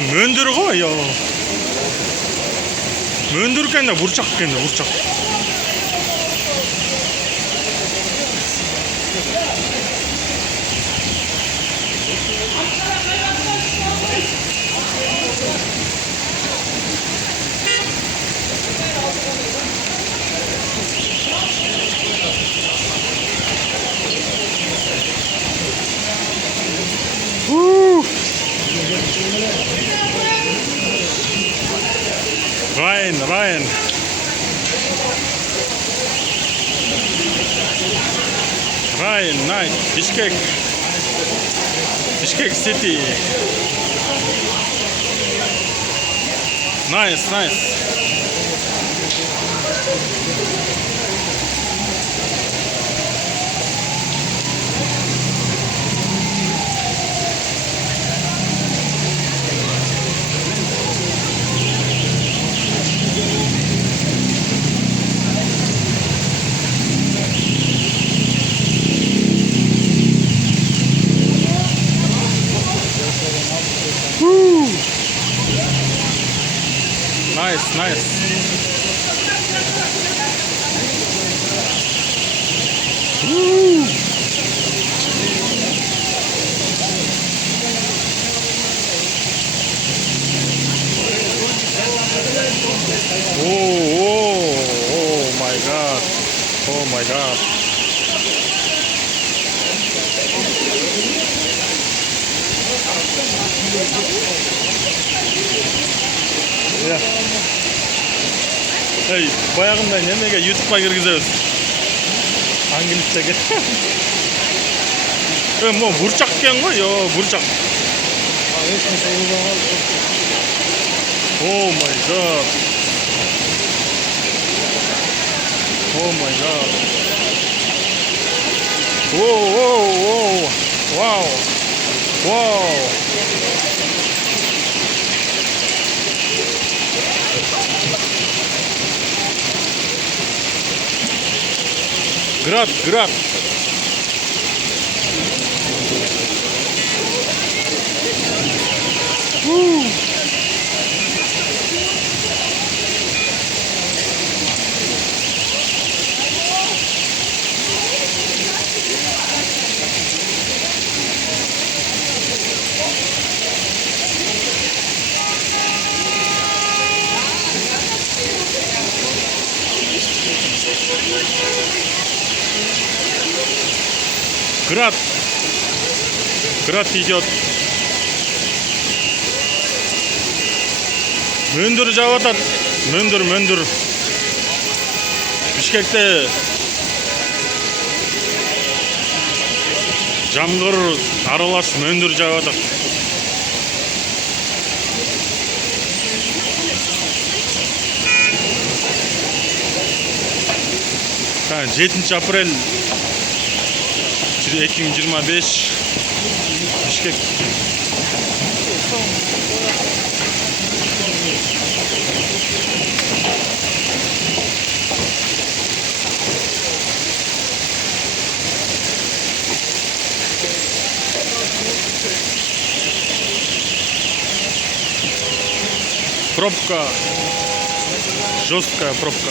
мөндір ғой, мөндір кәнде бұрчақ кәнде бұрчақ. Ryan. Ryan, nice. Bishkek City. Nice. Nice. Oh my God. Yeah. Hey, баяғында немеге ютубқа кіргіземіз. Англистегі. Мо бұрчақ кен ғой, бұрчақ. Oh my God. Wow. Град. Град идет. Мөндір жауатат. Мөндір. Бішкекте жамғыр аралас мөндір жауатат. 7 апрель 2025 Бишкек. Пробка, жесткая пробка.